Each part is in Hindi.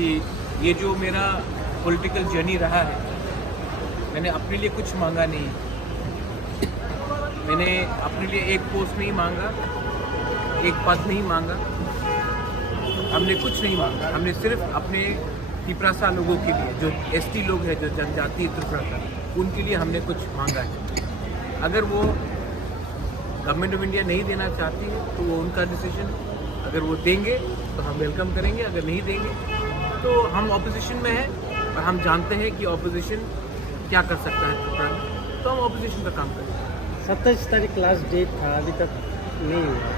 कि ये जो मेरा पॉलिटिकल जर्नी रहा है, मैंने अपने लिए कुछ मांगा नहीं। मैंने अपने लिए एक पोस्ट नहीं मांगा, एक पद नहीं मांगा, हमने कुछ नहीं मांगा। हमने सिर्फ अपने त्रिपुरा लोगों के लिए, जो एसटी लोग हैं, जो जनजाति त्रिपुरा का, उनके लिए हमने कुछ मांगा है। अगर वो गवर्नमेंट ऑफ इंडिया नहीं देना चाहती है तो वो उनका डिसीजन। अगर वो देंगे तो हम वेलकम करेंगे, अगर नहीं देंगे तो हम ऑपोजिशन में हैं और हम जानते हैं कि ऑपोजिशन क्या कर सकता है त्रिपुरा में, तो हम ऑपोजिशन का काम करेंगे। 27 तारीख लास्ट डेट था, अभी तक नहीं हुआ,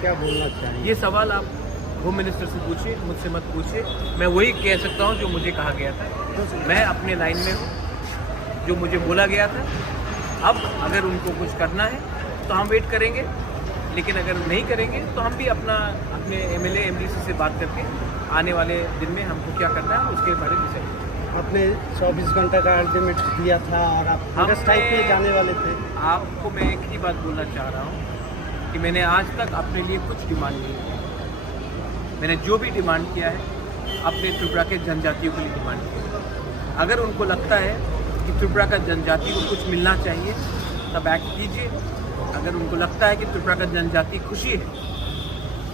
क्या बोलना चाहिए? ये सवाल आप होम मिनिस्टर से पूछिए, मुझसे मत पूछिए। मैं वही कह सकता हूँ जो मुझे कहा गया था। मैं अपने लाइन में हूँ, जो मुझे बोला गया था। अब अगर उनको कुछ करना है तो हम वेट करेंगे, लेकिन अगर नहीं करेंगे तो हम भी अपने एमएलए एमडीसी से बात करके आने वाले दिन में हमको क्या करना है उसके बारे में डिसाइड। आपने 24 घंटे का अल्टीमेट दिया था और आप स्ट्राइक पे जाने वाले थे। आपको मैं एक ही बात बोलना चाह रहा हूँ कि मैंने आज तक अपने लिए कुछ डिमांड नहीं की। मैंने जो भी डिमांड किया है अपने त्रिपुरा के जनजातियों के लिए डिमांड किया। अगर उनको लगता है कि त्रिपुरा का जनजाति को कुछ मिलना चाहिए तब एक्ट कीजिए। अगर उनको लगता है कि त्रिपुरा का जनजाति खुशी है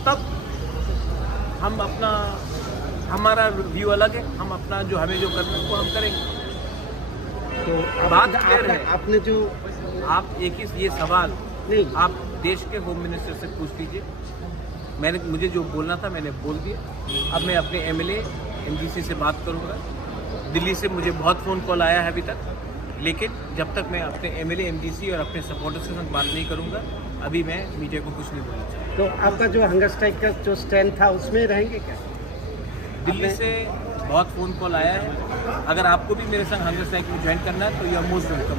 तब हम हमारा व्यू अलग है। हम अपना जो हमें जो करना है वो हम करेंगे। तो बात क्लियर है। आपने जो आप एक ही ये सवाल नहीं, आप देश के होम मिनिस्टर से पूछ लीजिए। मुझे जो बोलना था मैंने बोल दिया। अब मैं अपने एमएलए एमडीसी से बात करूंगा। दिल्ली से मुझे बहुत फ़ोन कॉल आया है अभी तक, लेकिन जब तक मैं अपने एमएलए एमडीसी और अपने सपोर्टर्स के साथ बात नहीं करूंगा, अभी मैं मीडिया को कुछ नहीं बोलना चाहता। तो आपका जो हंगर स्ट्राइक का जो स्टैंड था उसमें रहेंगे क्या? दिल्ली से बहुत फ़ोन कॉल आया है। अगर आपको भी मेरे संग हंगर स्ट्राइक में ज्वाइन करना है तो यू आर मोस्ट वेलकम।